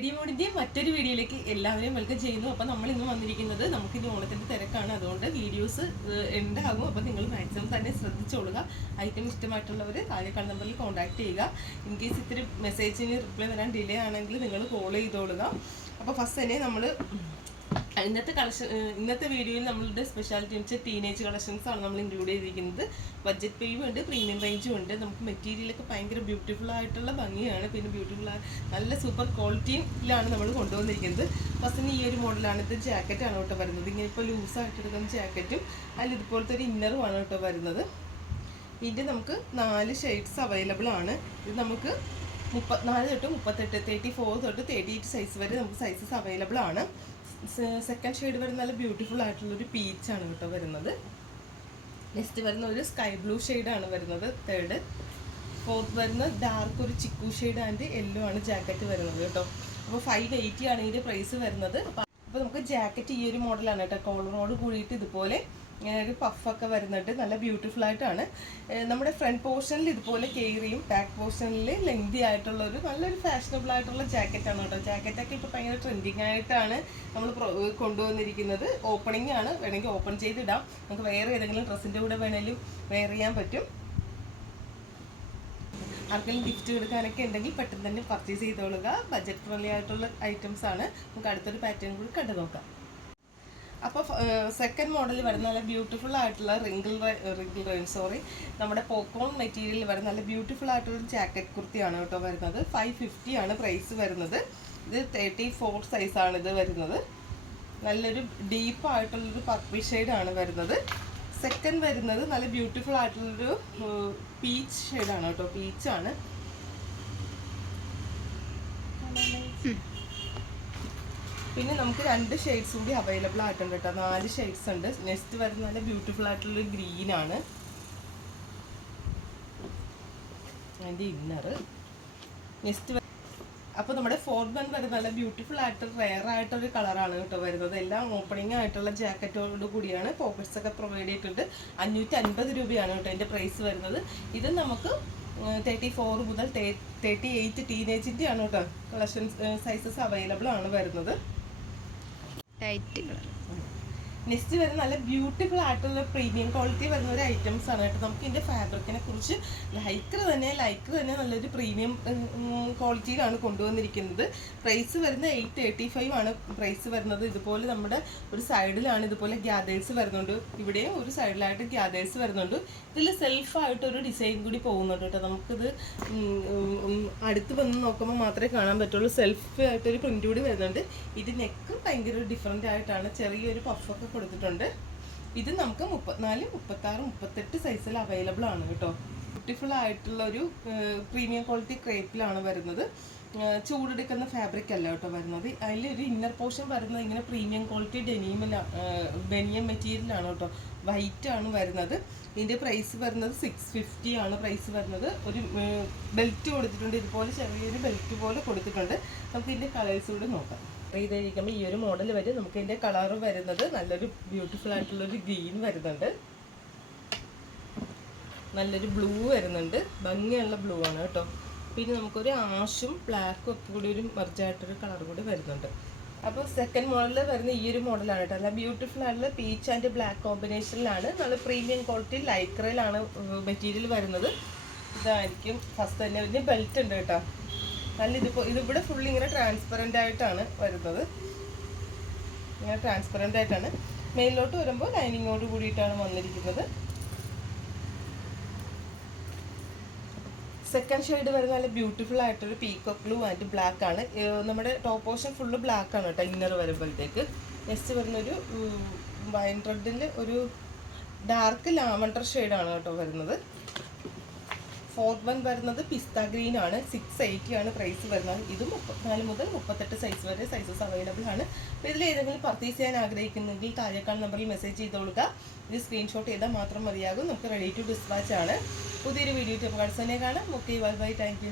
Radio മോഡിന്റെ മറ്റൊരു വീഡിയോയിലേക്ക് എല്ലാവരെയും വെൽക്കം ചെയ്യുന്നു. അപ്പം നമ്മൾ ഇന്ന് വന്നിരിക്കുന്നത് നമുക്ക് ഇനി ഓണത്തിന്റെ തിരക്കാണ്. അതുകൊണ്ട് വീഡിയോസ് ഉണ്ടാകും. അപ്പം നിങ്ങൾ മാക്സിമം തന്നെ ശ്രദ്ധിച്ചോളുക. ഐറ്റം ഇഷ്ടമായിട്ടുള്ളവർ താഴെ കാണുന്ന നമ്പറിൽ കോൺടാക്ട് ചെയ്യുക. ഇൻ കേസ് ഇത്തിരി മെസ്സേജിന് റിപ്ലൈ വരാൻ ഡിലേ ആണെങ്കിൽ നിങ്ങൾ കോൾ ചെയ്തോളുക. അപ്പോൾ ഫസ്റ്റ് തന്നെ നമ്മൾ ഇന്നത്തെ കളക്ഷൻ ഇന്നത്തെ വീഡിയോയിൽ നമ്മളുടെ സ്പെഷ്യാലിറ്റി വെച്ചാൽ ടീനേജ് കളക്ഷൻസ് ആണ് നമ്മൾ ഇൻക്ലൂഡ് ചെയ്തിരിക്കുന്നത്. ബഡ്ജറ്റ് പേയും ഉണ്ട് പ്രീമിയം റേഞ്ചും ഉണ്ട്. നമുക്ക് മെറ്റീരിയലൊക്കെ ഭയങ്കര ബ്യൂട്ടിഫുൾ ആയിട്ടുള്ള ഭംഗിയാണ്. പിന്നെ ബ്യൂട്ടിഫുൾ നല്ല സൂപ്പർ ക്വാളിറ്റിയിലാണ് നമ്മൾ കൊണ്ടുവന്നിരിക്കുന്നത്. ഫസ്റ്റിന് ഈ ഒരു മോഡലാണ് ഇത് ജാക്കറ്റാണ് കേട്ടോ വരുന്നത്. ഇങ്ങനെ ഇപ്പോൾ ലൂസായിട്ട് എടുക്കുന്ന ജാക്കറ്റും അതിൽ ഇതുപോലത്തെ ഒരു ഇന്നറുമാണ് കേട്ടോ വരുന്നത്. ഇതിന്റെ നമുക്ക് നാല് ഷെയ്ഡ്സ് അവൈലബിൾ ആണ്. ഇത് നമുക്ക് മുപ്പത്തിനാല് തൊട്ട് മുപ്പത്തെട്ട് തേർട്ടി ഫോർ തൊട്ട് തേർട്ടി എയ്റ്റ് സൈസ് വരെ നമുക്ക് സൈസസ് അവൈലബിൾ ആണ്. സെക്കൻഡ് ഷെയ്ഡ് വരുന്ന നല്ല ബ്യൂട്ടിഫുൾ ആയിട്ടുള്ളൊരു ആണ് കേട്ടോ വരുന്നത്. നെക്സ്റ്റ് വരുന്ന ഒരു സ്കൈ ബ്ലൂ ആണ് വരുന്നത് തേർഡ് ഫോർത്ത് വരുന്ന ഡാർക്ക് ഒരു ചിക്കു ഷെയ്ഡ് ആൻഡ് യെല്ലോ ആണ് ജാക്കറ്റ് വരുന്നത് കേട്ടോ. അപ്പോൾ ഫൈവ് എയ്റ്റി ആണ് ഇതിന്റെ പ്രൈസ് വരുന്നത്. അപ്പോൾ നമുക്ക് ജാക്കറ്റ് ഈ ഒരു മോഡലാണ് കേട്ടോ. കോളറോട് കൂടിയിട്ട് ഇതുപോലെ ഇങ്ങനെ ഒരു പഫൊക്കെ വരുന്നുണ്ട്. നല്ല ബ്യൂട്ടിഫുൾ ആയിട്ടാണ്. നമ്മുടെ ഫ്രണ്ട് പോർഷനിൽ ഇതുപോലെ കെയറിയും ബാക്ക് പോർഷനിൽ ലെങ്തി ആയിട്ടുള്ള ഒരു നല്ലൊരു ഫാഷനബിൾ ആയിട്ടുള്ള ജാക്കറ്റാണ് കേട്ടോ. ജാക്കറ്റൊക്കെ ഇപ്പോൾ ഭയങ്കര ട്രെൻഡിങ് ആയിട്ടാണ് നമ്മൾ കൊണ്ടുവന്നിരിക്കുന്നത്. ഓപ്പണിംഗ് ആണ്. വേണമെങ്കിൽ ഓപ്പൺ ചെയ്തിടാം. നമുക്ക് വേറെ ഏതെങ്കിലും ഡ്രസ്സിന്റെ കൂടെ വേണമെങ്കിലും വെയർ ചെയ്യാൻ പറ്റും. ആർക്കെങ്കിലും ഗിഫ്റ്റ് കൊടുക്കാനൊക്കെ ഉണ്ടെങ്കിൽ പെട്ടെന്ന് തന്നെ പർച്ചേസ് ചെയ്തോളുക. ബഡ്ജറ്റ് ഫ്രണ്ട്ലി ആയിട്ടുള്ള ഐറ്റംസ് ആണ്. നമുക്ക് അടുത്തൊരു പാറ്റേൺ കൂടി കണ്ടു നോക്കാം അപ്പോൾ സെക്കൻഡ് മോഡൽ വരുന്ന നല്ല ബ്യൂട്ടിഫുൾ ആയിട്ടുള്ള റിങ്കിൾ റിങ്കിൾ റെയിൻ സോറി നമ്മുടെ പോക്കോൺ മെറ്റീരിയൽ വരുന്ന നല്ല ബ്യൂട്ടിഫുൾ ആയിട്ടുള്ള ജാക്കറ്റ് കുർത്തിയാണ് കേട്ടോ വരുന്നത്. ഫൈവ് ഫിഫ്റ്റി ആണ് പ്രൈസ് വരുന്നത്. ഇത് തേർട്ടി ഫോർ സൈസാണ് ഇത് വരുന്നത്. നല്ലൊരു ഡീപ്പ് ആയിട്ടുള്ളൊരു പർപ്പിൾ ഷെയ്ഡാണ് വരുന്നത്. സെക്കൻഡ് വരുന്നത് നല്ല ബ്യൂട്ടിഫുൾ ആയിട്ടുള്ളൊരു പീച്ച് ഷെയ്ഡാണ് കേട്ടോ. പീച്ചാണ് പിന്നെ നമുക്ക് രണ്ട് ഷെയ്ഡ്സ് കൂടി അവൈലബിൾ ആയിട്ടുണ്ട് കേട്ടോ. നാല് ഷെയ്ഡ്സ് ഉണ്ട്. നെക്സ്റ്റ് വരുന്ന നല്ല ബ്യൂട്ടിഫുൾ ആയിട്ടുള്ള ഗ്രീൻ ആണ്. അതിന്റെ ഇന്നർ നെക്സ്റ്റ് അപ്പോൾ നമ്മുടെ ഫോർത്ത് ബൺ വരുന്ന നല്ല ബ്യൂട്ടിഫുൾ ആയിട്ട് റെയർ ആയിട്ടൊരു കളറാണ് കേട്ടോ വരുന്നത്. എല്ലാം ഓപ്പണിംഗ് ആയിട്ടുള്ള ജാക്കറ്റോട് കൂടിയാണ്. പോക്കറ്റ്സ് ഒക്കെ പ്രൊവൈഡ് ചെയ്തിട്ടുണ്ട്. അഞ്ഞൂറ്റി അൻപത് രൂപയാണ് കേട്ടോ അതിന്റെ പ്രൈസ് വരുന്നത്. ഇത് നമുക്ക് തേർട്ടി ഫോർ മുതൽ തേർട്ടി എയ്റ്റ് ടീനേജിന്റെ ആണ് കേട്ടോ. കളക്ഷൻ സൈസസ് അവൈലബിൾ ആണ് വരുന്നത്. ലൈറ്റ് നെക്സ്റ്റ് വരുന്ന നല്ല ബ്യൂട്ടിഫുൾ ആയിട്ടുള്ള പ്രീമിയം ക്വാളിറ്റി വരുന്ന ഒരു ഐറ്റംസ് ആണ് കേട്ടോ. നമുക്ക് ഇതിന്റെ ഫാബ്രിക്കിനെ കുറിച്ച് ലൈക്കർ തന്നെ ലൈക്ക് തന്നെ നല്ലൊരു പ്രീമിയം ക്വാളിറ്റിയിലാണ് കൊണ്ടുവന്നിരിക്കുന്നത്. പ്രൈസ് വരുന്ന എയ്റ്റ് തേർട്ടി ഫൈവ് ആണ് പ്രൈസ് വരുന്നത്. ഇതുപോലെ നമ്മുടെ ഒരു സൈഡിലാണ് ഇതുപോലെ ഗ്യാദേഴ്സ് വരുന്നുണ്ട്. ഇവിടെയും ഒരു സൈഡിലായിട്ട് ഗ്യാദേഴ്സ് വരുന്നുണ്ട്. ഇതിൽ സെൽഫായിട്ട് ഒരു ഡിസൈൻ കൂടി പോകുന്നുണ്ട് കേട്ടോ. നമുക്കിത് അടുത്ത് വന്ന് നോക്കുമ്പോൾ മാത്രമേ കാണാൻ പറ്റുള്ളൂ. സെൽഫ് ആയിട്ടൊരു പ്രിന്റ് കൂടി വരുന്നുണ്ട്. ഇത് നെക്ക് ഭയങ്കര ഡിഫറെന്റ് ആയിട്ടാണ്. ചെറിയൊരു പഫൊക്കെ കൊടുത്തിട്ടുണ്ട്. ഇത് നമുക്ക് മുപ്പത്തിനാല് മുപ്പത്താറ് മുപ്പത്തെട്ട് സൈസിൽ അവൈലബിൾ ആണ് കേട്ടോ. ബ്യൂട്ടിഫുൾ ആയിട്ടുള്ള ഒരു പ്രീമിയം ക്വാളിറ്റി ക്രേപ്പിലാണ് വരുന്നത്. ചൂടെടുക്കുന്ന ഫാബ്രിക് അല്ല കേട്ടോ വരുന്നത്. അതിലൊരു ഇന്നർ പോർഷൻ വരുന്നത് ഇങ്ങനെ പ്രീമിയം ക്വാളിറ്റി ഡെനിയമിലാണ് ഡെനിയം മെറ്റീരിയലാണ് കേട്ടോ. വൈറ്റ് ആണ് വരുന്നത്. ഇതിന്റെ പ്രൈസ് വരുന്നത് സിക്സ് ഫിഫ്റ്റി ആണ് പ്രൈസ് വരുന്നത്. ഒരു ബെൽറ്റ് കൊടുത്തിട്ടുണ്ട്. ഇതുപോലെ ചെറിയൊരു ബെൽറ്റ് പോലെ കൊടുത്തിട്ടുണ്ട്. നമുക്ക് ഇതിന്റെ കളേഴ്സ് കൂടെ നോക്കാം. ഇത് കഴിക്കുമ്പോൾ ഈ ഒരു മോഡൽ വരും നമുക്ക് ഇതിന്റെ കളർ വരുന്നത് നല്ലൊരു ബ്യൂട്ടിഫുൾ ആയിട്ടുള്ളൊരു ഗ്രീൻ വരുന്നുണ്ട്. നല്ലൊരു ബ്ലൂ വരുന്നുണ്ട്. ഭംഗിയുള്ള ബ്ലൂ ആണ് കേട്ടോ. പിന്നെ നമുക്കൊരു ആഷും ബ്ലാക്കും ഒക്കെ കൂടി ഒരു മെർജായിട്ടൊരു കളർ കൂടി വരുന്നുണ്ട്. അപ്പോൾ സെക്കൻഡ് മോഡലിൽ വരുന്ന ഈ ഒരു മോഡലാണ് കേട്ടോ. നല്ല ബ്യൂട്ടിഫുൾ ആയിട്ടുള്ള പീച്ച് ആൻഡ് ബ്ലാക്ക് കോമ്പിനേഷനിലാണ് നല്ല പ്രീമിയം ക്വാളിറ്റി ലൈക്രയിലാണ് മെറ്റീരിയൽ വരുന്നത്. ഇതായിരിക്കും. ഫസ്റ്റ് തന്നെ വലിയ ബെൽറ്റ് ഉണ്ട് കേട്ടോ. നല്ല ഇതിപ്പോൾ ഇതിവിടെ ഫുള്ള് ഇങ്ങനെ ട്രാൻസ്പെറന്റ് ആയിട്ടാണ് വരുന്നത്. ഇങ്ങനെ ട്രാൻസ്പെറന്റ് ആയിട്ടാണ്. മെയിലോട്ട് വരുമ്പോൾ ലൈനിങ്ങോട് കൂടിയിട്ടാണ് വന്നിരിക്കുന്നത്. സെക്കൻഡ് ഷെയ്ഡ് വരുന്ന നല്ല ബ്യൂട്ടിഫുൾ ആയിട്ടൊരു പീക്കോക്ക് ബ്ലൂ ആൻഡ് ബ്ലാക്ക് ആണ്. നമ്മുടെ ടോപ്പ് പോർഷൻ ഫുള്ള് ബ്ലാക്ക് ആണ് കേട്ടോ ഇന്നർ വരുമ്പോഴത്തേക്ക്. നെക്സ്റ്റ് വരുന്നൊരു വൈൻ റെഡിൽ ഒരു ഡാർക്ക് ലാവണ്ടർ ഷെയ്ഡാണ് കേട്ടോ വരുന്നത്. ഫോർത്ത് വൺ വരുന്നത് പിസ്ത ഗ്രീൻ ആണ്. സിക്സ് എയ്റ്റി ആണ് പ്രൈസ് വരുന്നത്. ഇത് മുപ്പത്തിനാല് മുതൽ മുപ്പത്തെട്ട് സൈസ് വരെ സൈസസ് അവൈലബിൾ ആണ്. ഇതിൽ ഏതെങ്കിലും പർച്ചേസ് ചെയ്യാൻ ആഗ്രഹിക്കുന്നെങ്കിൽ താഴേക്കാൾ നമ്പറിൽ മെസ്സേജ് ചെയ്തോളുക. ഇത് സ്ക്രീൻഷോട്ട് ചെയ്താൽ മാത്രം മതിയാകും. നമുക്ക് റെഡി ടു ഡിസ്പാച്ച് ആണ്. പുതിയൊരു വീഡിയോ ടിപ്പ് കാണാം. Okay bye bye thank